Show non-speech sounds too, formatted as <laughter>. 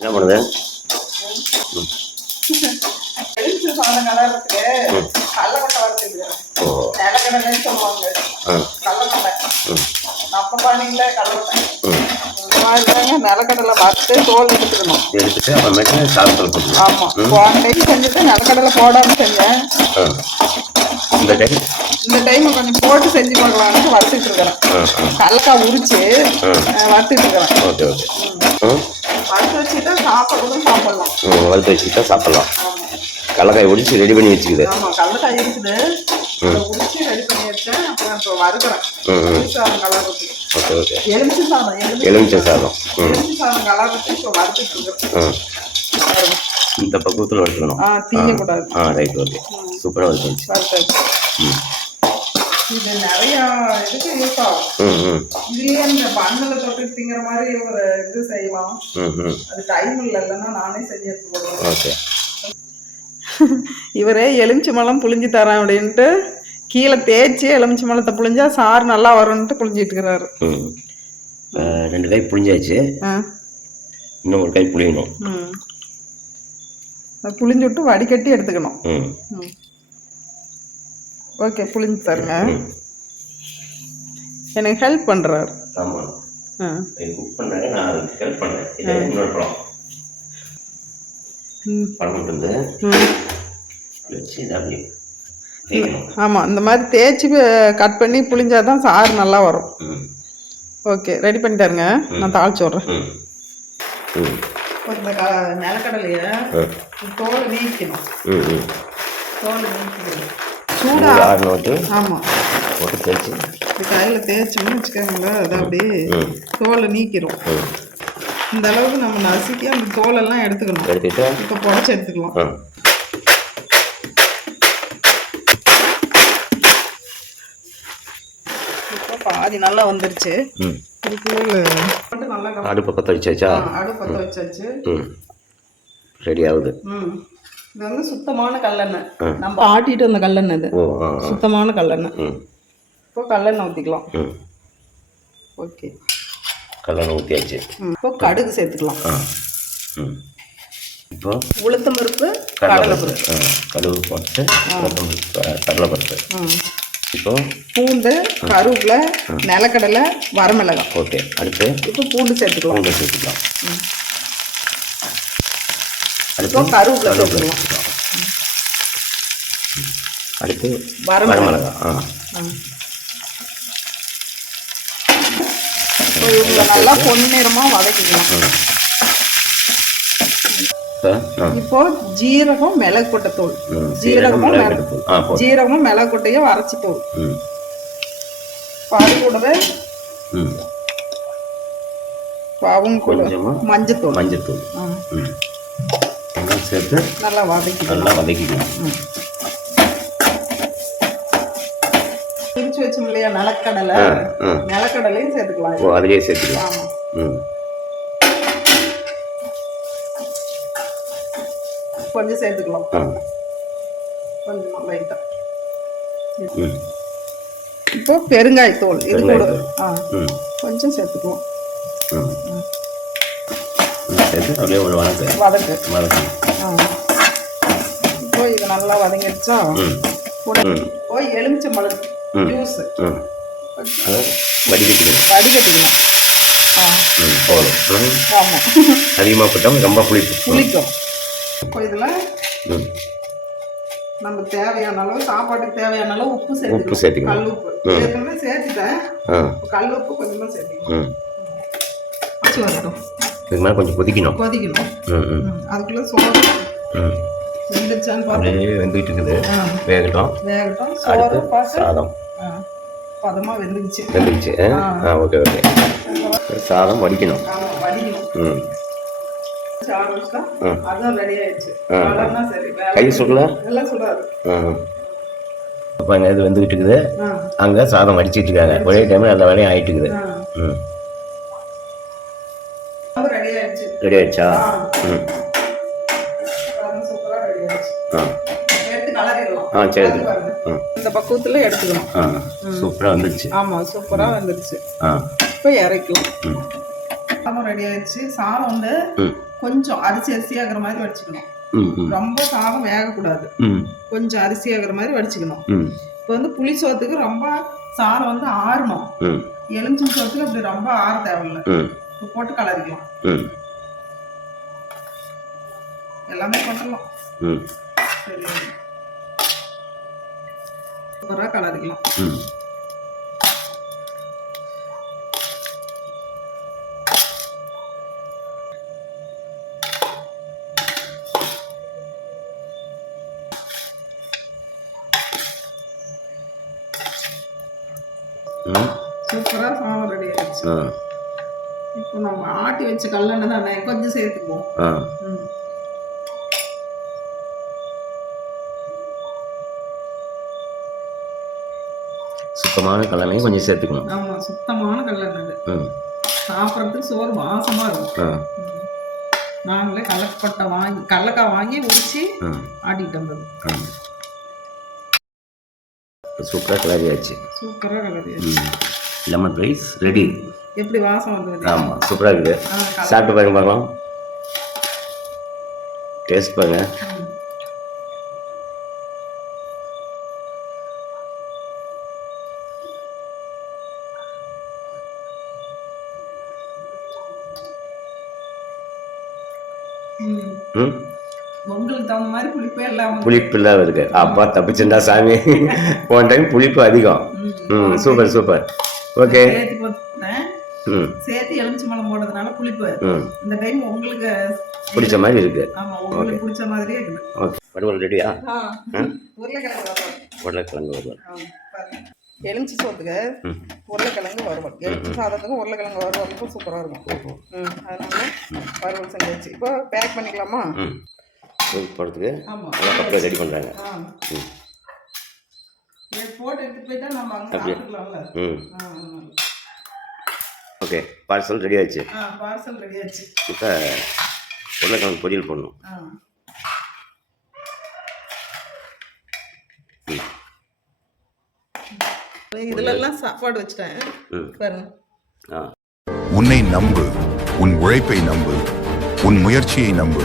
என்ன பண்ணுது? நிலக்கடலை வறுத்து தோல் எடுத்துக்கணும். எடுத்துட்டு அப்புறமேட்டு சாதத்தில் போட்டுக்கலாம் ஆமாம் போன டைம் செஞ்சது நிலக்கடலை போடாமல் செஞ்சேன். இந்த டைம்? இந்த டைம் கொஞ்சம் போட்டு செஞ்சு பார்க்கலான்னு வறுத்துட்டு இருக்கிறேன். கடலக்காய் உரிச்சு வறுத்துட்டு இருக்கிறேன். Okay okay. சாப்பிடலாம். ம் வறுத்து வச்சுக்கிட்டா சாப்பிட்லாம். கடலக்காய் ஒடிச்சு ரெடி பண்ணி வச்சுக்குது. ஆமாம் கடலக்காய் இருக்குது. ரெடி பண்ணி வச்சேன். அப்புறம் இப்போ வறுக்கிறேன். Okay okay. எலுமிச்சை சாதம் எலுமிச்சை சாதம். எலுமிச்சை சாதம். கலர்றதுக்கு இப்போ வறுத்துட்டு இந்த பக்குவத்தில் வறுத்துக்கணும். ஆ தீயக்கூடாது. ஆ ரைட் ஓகே சூப்பராக வறுத்து ம். இது நிறைய இதுக்கு யூஸ் ஆகும். ம் ம். இதுலயே இந்த பண்ணல தொட்டு திங்கிற மாதிரி ஒரு இது செய்யலாம். ம் ம். அது டைம் இல்லை இல்லைன்னா நானே செஞ்சு எடுத்து போடுவேன். <laughs> இவரே எலுமிச்சை மலம் புளிஞ்சு தரேன் அப்படின்ட்டு கீழே தேய்ச்சி எலுமிச்சை மலத்தை புளிஞ்சா சாறு நல்லா வரும்ன்ட்டு புளிஞ்சிட்டு இருக்கிறாரு. ரெண்டு கை புளிஞ்சாச்சு இன்னும் ஒரு கை புளியணும் ம். அதை புளிஞ்சு விட்டு வடிகட்டி எடுத்துக்கணும். ஓகே புளிஞ்சு தருங்க எனக்கு ஹெல்ப் பண்ணுறாரு ஆமாம் ஆ. குக் பண்ணுறாங்க நான் அதுக்கு ஹெல்ப் பண்ணேன். இது இன்னொரு படம். ம். படம் இருந்து ம். வச்சு இதை அப்படி தேய்க்கணும். ஆமாம் இந்த மாதிரி தேய்ச்சி கட் பண்ணி புளிஞ்சாதான் சாறு நல்லா வரும். ஓகே ரெடி பண்ணிட்டாருங்க. நான் தாளிச்சு விட்றேன். இந்த க நிலக்கடலையை தோல் நீக்கணும் ம் ம். தோல் நீக்கணும் சூடு. ஆறுனோட்டு ஆமாம் போட்டு தேய்ச்சி. கையில் தேய்ச்சோம்னு வச்சுக்கோங்களேன் அதை அப்படியே தோலை நீக்கிரும். இந்த அளவுக்கு நம்ம நசுக்கி அந்த தோலெல்லாம் எடுத்துக்கணும். எடுத்துட்டு இப்போ புடச்சி எடுத்துக்கலாம். இப்போ பாதி நல்லா வந்துருச்சு. இதுக்குள்ள நல்லா அடுப்பை பற்ற வச்சாச்சா? அடுப்பு பற்ற வச்சாச்சு. ரெடி ஆகுது. ம். இது வந்து சுத்தமான கல்லெண்ணெய். நம்ம ஆட்டிட்டு வந்த கல்லெண்ணெய் இது. சுத்தமான கல்லெண்ணெய். இப்போ கல்லெண்ணெய் ஊற்றிக்கலாம் ஓகே. கல்யாணம் ஊற்றியாச்சு இப்போ கடுகு சேர்த்துக்கலாம். இப்போ உளுத்தம் பருப்பு கடலை கடலை பருப்பு. ஆ கடுகு போட்டு கடலை கடலை பருப்பு ம் இப்போ பூண்டு கருவேப்பிலை நிலக்கடலை வரமிளகாய். ஓகே. அடுத்து இப்போ பூண்டு சேர்த்துக்கலாம். பூண்டை சேர்த்துக்கலாம். அடுத்து கருவேப்பிலை சேர்த்துக்கலாம் அடுத்து வரமிளகா. ஆ. நல்லா பொன்னிறமாக வதக்கிக்கலாம். இப்போ ஜீரகம் மிளகு கொட்டை சீரகம் ஜீரகமும் ஜீரகமும் மிளகு கொட்டையும் அரைச்சி இப்போ அது கூடவே ம். இப்போ அவங்க கூட மஞ்சத்தூள். மஞ்சத்தூள். சேர்த்து நல்லா வதக்கிக்கலாம் நல்லா வதக்கிக்கணும். பிரிச்சு வச்சோம் இல்லையா நிலக்கடலை? நிலக்கடலையும் சேர்த்துக்கலாம். ஓ அதிலே சேர்த்துக்கலாம். ம். கொஞ்சம் சேர்த்துக்கலாம். கொஞ்சம் லைட்டா. ம். இப்போ பெருங்காயத்தூள் இது கூட. ஆ. கொஞ்சம் சேர்த்துக்குவோம். ம். சேர்த்து அப்படியே ஒரு வதக்கு. வதக்கு. வதக்கு. இப்போ இது நல்லா வதங்கிடுச்சா? இப்போ எலுமிச்சம்பழம். ஜூஸ். வடிகட்டிக்கணும் வடிகட்டிக்கணும் போதும். ஆமாம் அதிகமாக போட்டால் ரொம்ப புளிப்பு. புளிக்கும். இப்போ இதில் நம்ம தேவையான அளவு சாப்பாட்டுக்கு தேவையான அளவு உப்பு உப்பு சேர்த்துக்கணும். சேர்த்துக்கணும். கல் உப்பு. ஏற்கனவே சேர்த்துட்டேன். கல் உப்பு கொஞ்சமாக சேர்த்துக்கணும். ம். வச்சு வரட்டும் இதுக்கு மேலே கொஞ்சம் கொதிக்கணும். கொதிக்கணும். அதுக்குள்ள சோறு. வெந்துருச்சான்னு அப்படியே வெந்துக்கிட்டு இருக்குது வேகட்டும். வேகட்டும். சோறு சாதம். பதமாக வெந்துருச்சு. வெந்துருச்சு. ஆ. Okay okay. சாதம் வடிக்கணும். ம். கை சுடல? அப்போ அங்கே இது வெந்துக்கிட்டு இருக்குது அங்கே சாதம் வடிச்சிட்டு இருக்காங்க. ஒரே டைமில் எல்லா வேலையும் ஆயிட்டு இருக்குது. ம். ரெடி ஆயிடுச்சு. ரெடி ஆயிடுச்சா? ம். ஆ சரி இந்த பக்குவத்தில் எடுத்துக்கணும். ஆ சூப்பராக வந்துடுச்சு ஆமாம் சூப்பராக வந்துருச்சு. ஆ. இப்போ இறக்கலாம். சாதம் ரெடி ஆயிடுச்சு. சாதம் வந்து கொஞ்சம் அரிசி அரிசி ஆகிற மாதிரி வடிச்சுக்கணும் ரொம்ப சாதம் வேகக்கூடாது. கொஞ்சம் அரிசி ஆகிற மாதிரி வடிச்சுக்கணும். இப்போ வந்து புளி சோத்துக்கு ரொம்ப சாதம் வந்து ஆறணும். எலுமிச்சம் சோத்துக்கு அப்படி ரொம்ப ஆற தேவையில்லை. போட்டு கலரிக்கலாம். எல்லாமே போட்டுடலாம். சரி. சூப்பராக கலரிக்கலாம். சூப்பராக சாதம் ரெடி ஆயிடுச்சு. இப்போ நம்ம ஆட்டி வச்ச கல்லெண்ணெய் தானே கொஞ்சம் சேர்த்துக்குவோம். ஆ. சுத்தமான கல்லணையும் கொஞ்சம் சேர்த்துக்கணும். ஆமாம் சுத்தமான கல்லெண்ணெய் ம். சாப்பிட்றதுக்கு சோறு வாசமாக இருக்கும். நாங்களே கடலக்கொட்டை வாங்கி கடலக்காய் வாங்கி உரிச்சு ஆட்டிட்டு வந்தது. சூப்பராக ஆச்சு சூப்பராக ம். Lemon rice ready. எப்படி வாசம் வந்தது ஆமாம் சூப்பராக இருக்குது. சாப்பிட்டு பாருங்க பார்க்கலாம். டேஸ்ட் பாருங்க. புளிப்பே இல்லாம இருக்கு. அப்பா தப்பிச்சுண்டா சாமி. போன டைம் புளிப்பு அதிகம். ம். Super super. ஓகே சேர்த்து எலுமிச்சை மலம் போடுறதுனால புளிப்பு இந்த டைம் உங்களுக்கு பிடிச்ச மாதிரி இருக்கு. ஆமா உங்களுக்கு பிடிச்ச மாதிரியே இருக்குது ஓகே வடுவல் ரெடியா. உருளைக்கிழங்கு வறுவல். உருளைக்கிழங்கு பாருங்க. எலுமிச்சை சோத்துக்கு உருளைக்கிழங்கு வறுவல். எலுமிச்சை சாதத்துக்கும் உருளைக்கிழங்கு வறுவலுக்கும் சூப்பராக இருக்கும். அதனால வறுவல் செஞ்சாச்சு இப்போ பேக் பண்ணிக்கலாமா? நல்லா கப்பில் ரெடி பண்ணுறாங்க போட்டு எடுத்துட்டு போயிட்டா நம்ம அங்கே. சாப்பிட்டுக்கலாம்ல. ம். ஓகே பார்சல் ரெடி ஆயிடுச்சு. ஆ பார்சல் ரெடி ஆச்சு இப்போ உருளைக்கிழங்கு பொரியல் பண்ணணும் ஆ. ம். இதுல எல்லாம் சாப்பாடு வச்சுட்டேன். பாருங்க. உன்னை நம்பு உன் உழைப்பை நம்பு உன் முயற்சியை நம்பு.